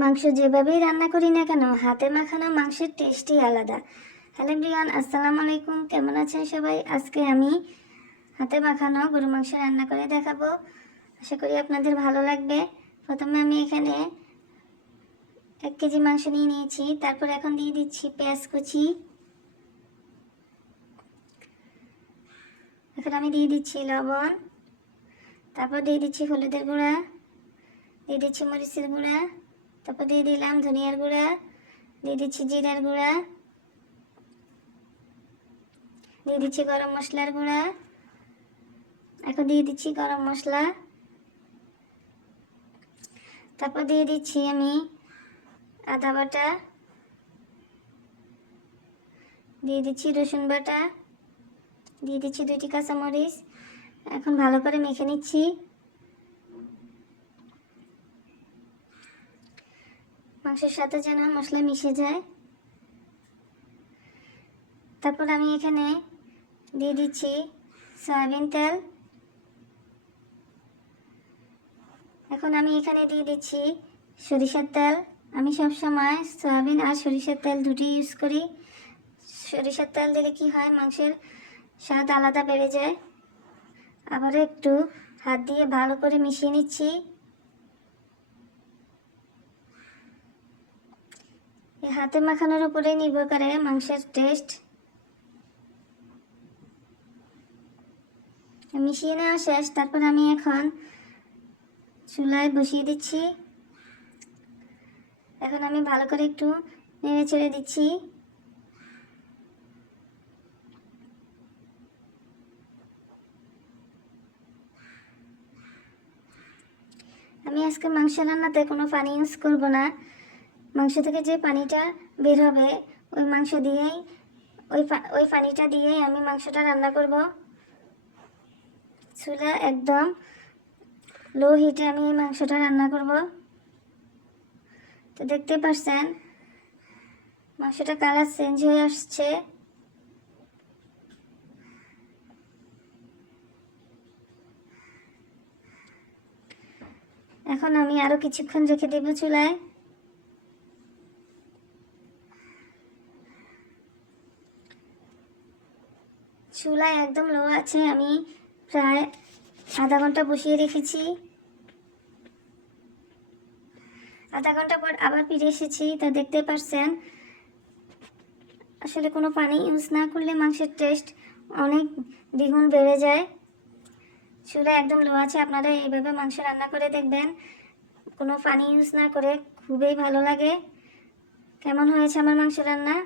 মাংস যেভাবেই রান্না করি না কেন, হাতে মাখানো মাংসের টেস্টই আলাদা। হ্যালো ব্রিয়ান আসসালামু আলাইকুম। কেমন আছেন সবাই? আজকে আমি হাতে মাখানো গরু মাংস রান্না করে দেখাবো। আশা করি আপনাদের ভালো লাগবে। প্রথমে আমি এখানে এক কেজি মাংস নিয়ে নিয়েছি। তারপর এখন দিয়ে দিচ্ছি পেঁয়াজ কুচি। এখন আমি দিয়ে দিচ্ছি লবণ। তারপর দিয়ে দিচ্ছি হলুদের গুঁড়া। দিয়ে দিচ্ছি মরিচের গুঁড়া। তারপর দিয়ে দিলাম ধনিয়ার গুঁড়া, দিয়ে দিচ্ছি জিরার গুঁড়া, দিয়ে দিচ্ছি গরম মশলার গুঁড়া, এখন দিয়ে দিচ্ছি গরম মশলা। তারপর দিয়ে দিচ্ছি আমি আদা বাটা, দিয়ে দিচ্ছি রসুন বাটা, দিয়ে দিচ্ছি দুইটি কাঁচামরিচ। এখন ভালো করে মেখে নিচ্ছি। মাংসের সাথে যেন মশলা মিশে যায়। তারপর আমি এখানে দিয়ে দিচ্ছি সয়াবিন তেল। এখন আমি এখানে দিয়ে দিচ্ছি সরিষার তেল। আমি সবসময় সয়াবিন আর সরিষার তেল দুটি ইউজ করি। সরিষার তেল দিলে কি হয়, মাংসের স্বাদ আলাদা বেড়ে যায়। আবার একটু হাত দিয়ে ভালো করে মিশিয়ে নিচ্ছি। হাতে মাখানোর উপরে নির্ভর করে মাংসের টেস্ট মিশিয়ে নেওয়া শেষ, তারপর আমি এখন চুলায় বসিয়ে দিচ্ছি। এখন আমি ভালো করে একটু নেড়ে ছেড়ে দিচ্ছি। আমি আজকে মাংস রান্নাতে কোনো পানি ইউজ করব না। মাংস থেকে যে পানিটা বের হবে, ওই মাংস দিয়েই, ওই ওই পানিটা দিয়েই আমি মাংসটা রান্না করব। চুলা একদম লো হিটে আমি এই মাংসটা রান্না করব। তো দেখতে পাচ্ছেন মাংসটা কালার চেঞ্জ হয়ে আসছে। এখন আমি আরও কিছুক্ষণ রেখে দেব চুলায়। চুলায় একদম লো আছে, আমি প্রায় আধা ঘণ্টা বসিয়ে রেখেছি। আধা ঘণ্টা পর আবার ফিরে এসেছি, তা দেখতে পারছেন। আসলে কোনো পানি ইউজ না করলে মাংসের টেস্ট অনেক দ্বিগুণ বেড়ে যায়। চুলা একদম লো আছে, আপনারা এইভাবে মাংস রান্না করে দেখবেন। কোনো পানি ইউজ না করে খুবই ভালো লাগে। কেমন হয়েছে আমার মাংস রান্না?